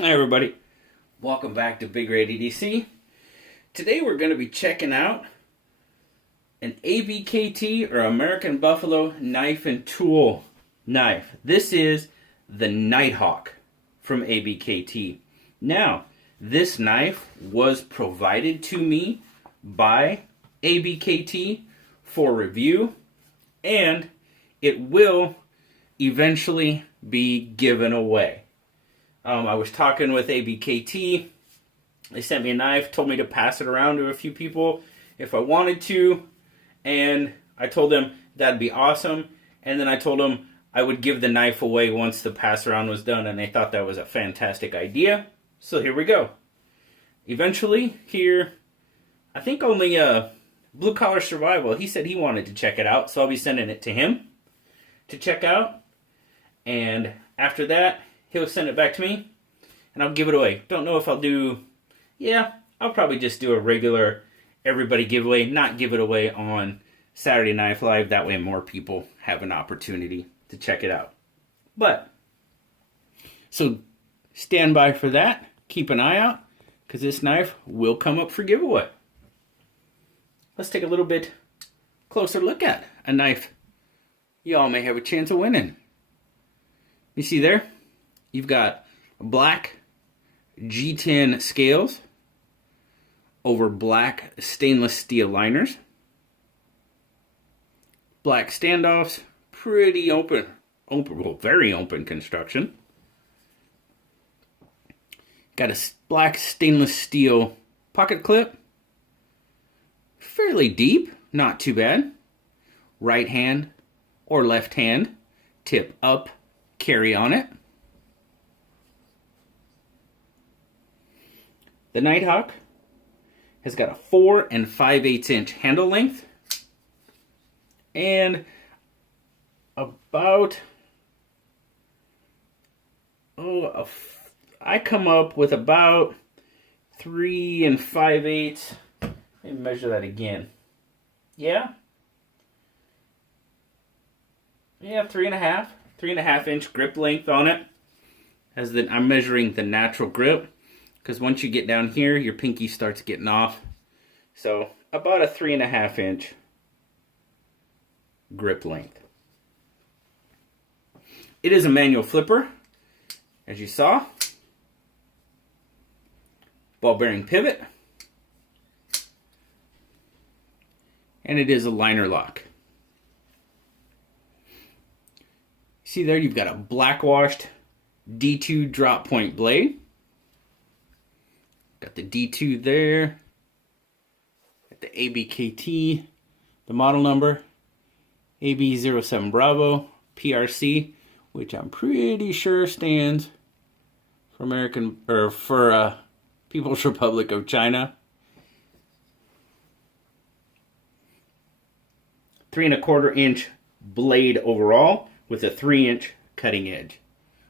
Hi everybody, welcome back to Big Red EDC. Today we're going to be checking out an ABKT or American Buffalo knife and tool knife. This is the Nighthawk from ABKT. Now, this knife was provided to me by ABKT for review, and it will eventually be given away. I was talking with ABKT. They sent me a knife, told me to pass it around to a few people if I wanted to, and I told them that'd be awesome. And then I told them I would give the knife away once the pass around was done, and they thought that was a fantastic idea. So here we go. Eventually, here, I think only Blue Collar Survival, he said he wanted to check it out, so I'll be sending it to him to check out. And after that, he'll send it back to me, and I'll give it away. Don't know if I'll do... I'll probably just do a regular everybody giveaway, not give it away on Saturday Knife Live. That way more people have an opportunity to check it out. So stand by for that. Keep an eye out, because this knife will come up for giveaway. Let's take a little bit closer look at a knife y'all may have a chance of winning. You see there? You've got black G10 scales over black stainless steel liners. Black standoffs, pretty open, well, very open construction. Got a black stainless steel pocket clip. Fairly deep, not too bad. Right hand or left hand, tip up, carry on it. The Nighthawk has got a 4 5/8 inch handle length and about, I come up with about 3 5/8. Let me measure that again. Yeah, 3.5 inch grip length on it. I'm measuring the natural grip, because once you get down here, your pinky starts getting off. So about a 3.5 inch grip length. It is a manual flipper, as you saw. Ball bearing pivot. And it is a liner lock. See there, you've got a black washed D2 drop point blade. Got the D2 there. Got the ABKT, the model number, AB007B, PRC, which I'm pretty sure stands for People's Republic of China. 3.25 inch blade overall with a 3 inch cutting edge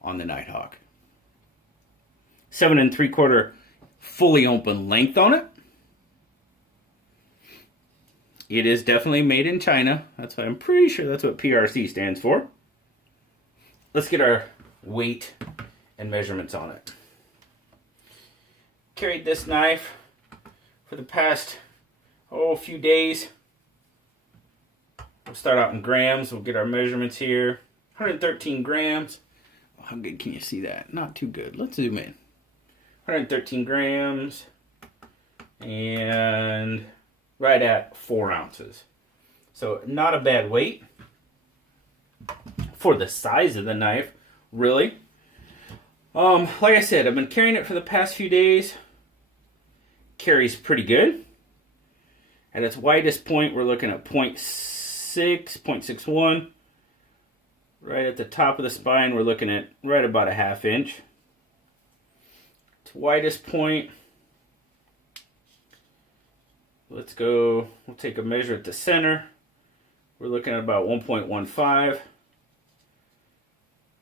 on the Nighthawk. 7 3/4 fully open length on it. It is definitely made in China. I'm pretty sure that's what PRC stands for. Let's get our weight and measurements on it. Carried this knife for the past few days. We'll start out in grams. We'll get our measurements here. 113 grams. How good can you see that? Not too good. Let's zoom in. 113 grams, and right at 4 ounces. So not a bad weight for the size of the knife, really. Like I said, I've been carrying it for the past few days. Carries pretty good. At its widest point, we're looking at 0.6, 0.61. Right at the top of the spine, we're looking at right about a 1/2 inch. Its widest point, we'll take a measure at the center. We're looking at about 1.15.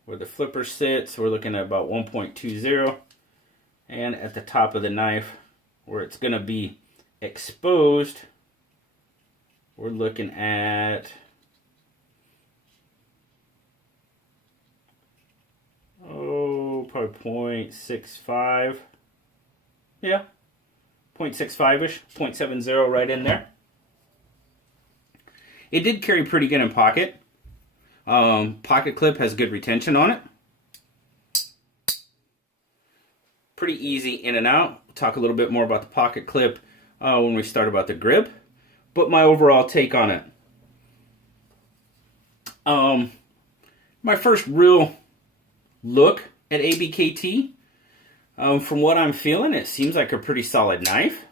Where the flipper sits, we're looking at about 1.20. And at the top of the knife, where it's going to be exposed, we're looking at probably 0.65. Yeah, 0.65-ish, 0.70 right in there. It did carry pretty good in pocket. Pocket clip has good retention on it. Pretty easy in and out. We'll talk a little bit more about the pocket clip when we start about the grip. But my overall take on it. My first real look at ABKT, from what I'm feeling, it seems like a pretty solid knife.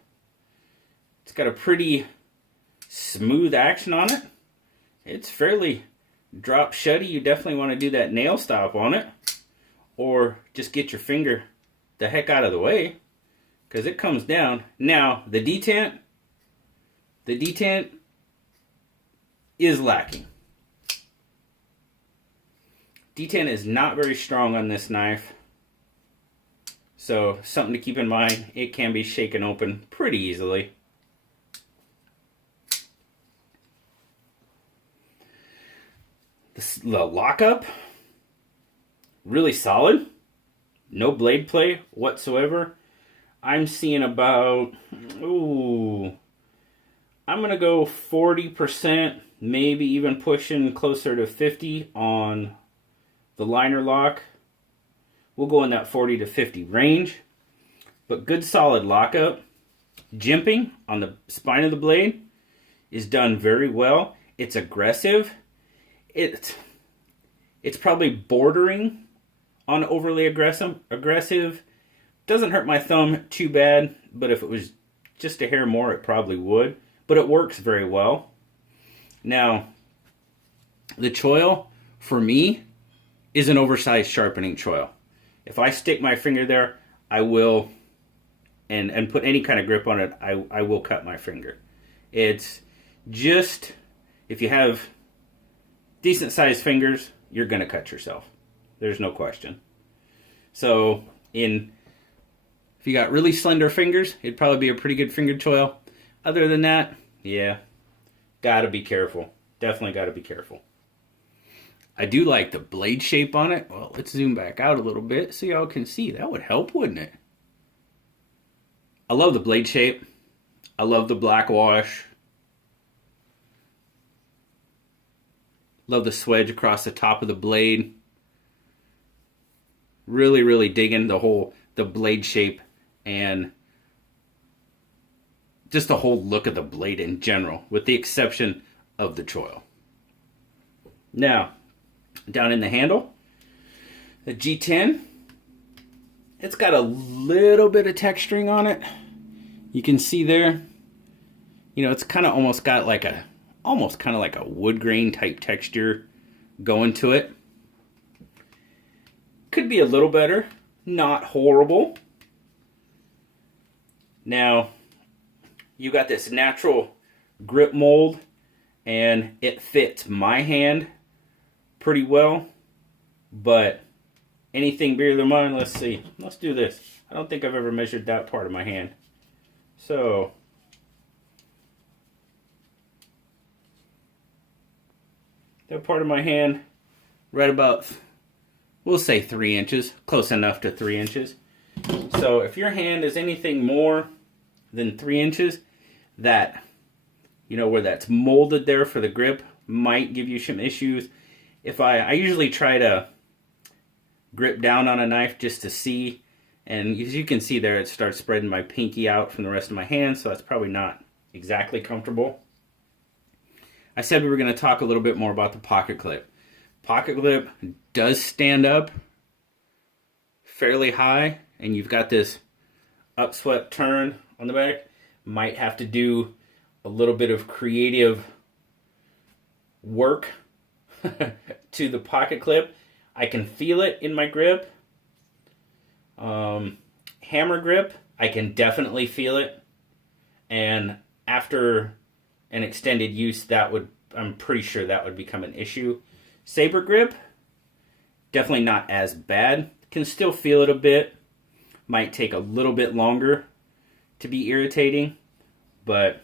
It's got a pretty smooth action on it. It's fairly drop shutty. You definitely want to do that nail stop on it, or just get your finger the heck out of the way, because it comes down. Now, the detent is lacking. Detent is not very strong on this knife, so something to keep in mind. It can be shaken open pretty easily. The lockup, really solid. No blade play whatsoever. I'm seeing about, I'm going to go 40%, maybe even pushing closer to 50 on the liner lock. We'll go in that 40 to 50 range. But good solid lockup. Jimping on the spine of the blade is done very well. It's aggressive. It's probably bordering on overly aggressive. Doesn't hurt my thumb too bad, but if it was just a hair more, it probably would. But it works very well. Now, the choil, for me, is an oversized sharpening choil. If I stick my finger there, I will, and put any kind of grip on it, I will cut my finger. It's just, if you have decent sized fingers, you're going to cut yourself. There's no question. So, if you got really slender fingers, it'd probably be a pretty good finger choil. Other than that, yeah, gotta be careful. Definitely gotta be careful. I do like the blade shape on it. Well, let's zoom back out a little bit so y'all can see. That would help, wouldn't it? I love the blade shape. I love the black wash. Love the swedge across the top of the blade. Really, really digging the blade shape and just the whole look of the blade in general, with the exception of the choil. Now, down in the handle, the G10, it's got a little bit of texturing on it. You can see there, it's kind of almost got like a wood grain type texture going to it. Could be a little better, not horrible. Now, you got this natural grip mold, and it fits my hand pretty well, but anything bigger than mine, let's see. Let's do this. I don't think I've ever measured that part of my hand. So, that part of my hand, right about, we'll say 3 inches, close enough to 3 inches. So if your hand is anything more than 3 inches, that, where that's molded there for the grip, might give you some issues. If I usually try to grip down on a knife just to see, and as you can see there, it starts spreading my pinky out from the rest of my hand, so that's probably not exactly comfortable. I said we were going to talk a little bit more about the pocket clip. Pocket clip does stand up fairly high, and you've got this upswept turn on the back. Might have to do a little bit of creative work to the pocket clip. I can feel it in my grip. Hammer grip, I can definitely feel it. And after an extended use, I'm pretty sure that would become an issue. Saber grip, definitely not as bad. Can still feel it a bit. Might take a little bit longer to be irritating, but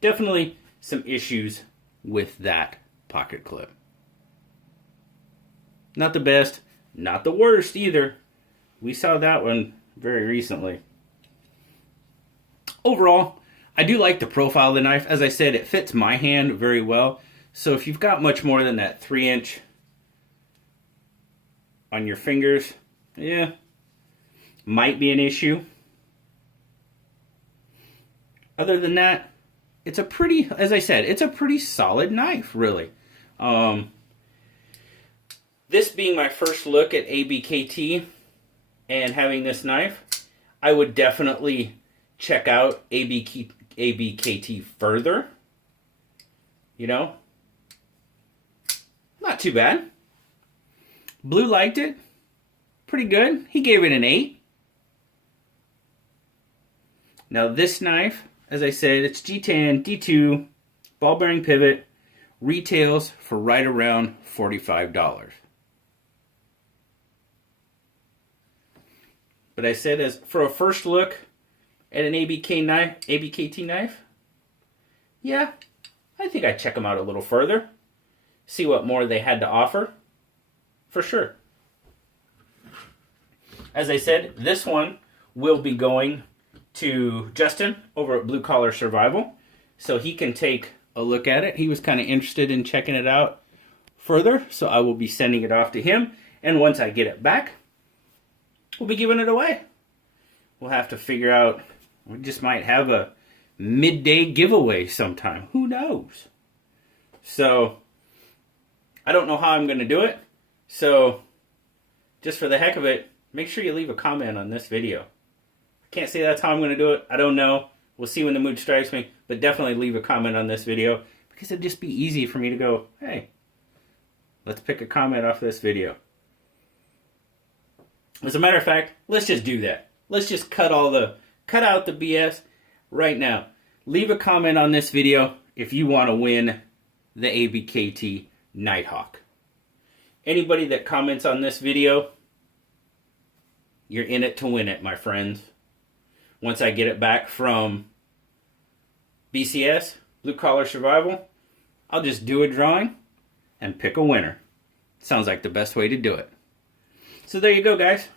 definitely some issues with that pocket clip. Not the best, not the worst either. We saw that one very recently. Overall, I do like the profile of the knife. As I said, it fits my hand very well. So if you've got much more than that 3-inch on your fingers, yeah, might be an issue. Other than that, it's a pretty, as I said, it's a pretty solid knife, really. This being my first look at ABKT and having this knife, I would definitely check out ABKT further. You know, not too bad. Blue liked it. Pretty good. He gave it an 8. Now this knife, as I said, it's G10, D2, ball bearing pivot, retails for right around $45. But I said, as for a first look at an ABKT knife, yeah, I think I'd check them out a little further, see what more they had to offer, for sure. As I said, this one will be going to Justin over at Blue Collar Survival, so he can take a look at it. He was kind of interested in checking it out further, so I will be sending it off to him, and once I get it back, we'll be giving it away. We'll have to figure out, we just might have a midday giveaway sometime. Who knows? So, I don't know how I'm going to do it, so just for the heck of it, make sure you leave a comment on this video. Can't say that's how I'm going to do it. I don't know. We'll see when the mood strikes me. But definitely leave a comment on this video, because it'd just be easy for me to go, hey, let's pick a comment off this video. As a matter of fact, let's just do that. Let's just cut out the BS right now. Leave a comment on this video if you want to win the ABKT Nighthawk. Anybody that comments on this video, you're in it to win it, my friends. Once I get it back from BCS, Blue Collar Survival, I'll just do a drawing and pick a winner. Sounds like the best way to do it. So there you go, guys.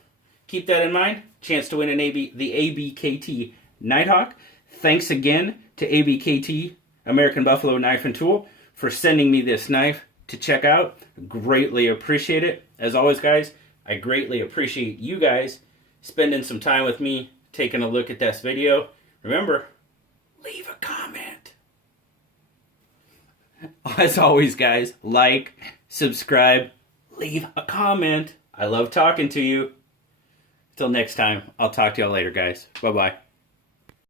Keep that in mind. Chance to win the ABKT Nighthawk. Thanks again to ABKT, American Buffalo Knife and Tool, for sending me this knife to check out. Greatly appreciate it. As always, guys, I greatly appreciate you guys spending some time with me, taking a look at this video. Remember, leave a comment. As always, guys, like, subscribe, leave a comment. I love talking to you. Till next time, I'll talk to y'all later, guys. Bye-bye.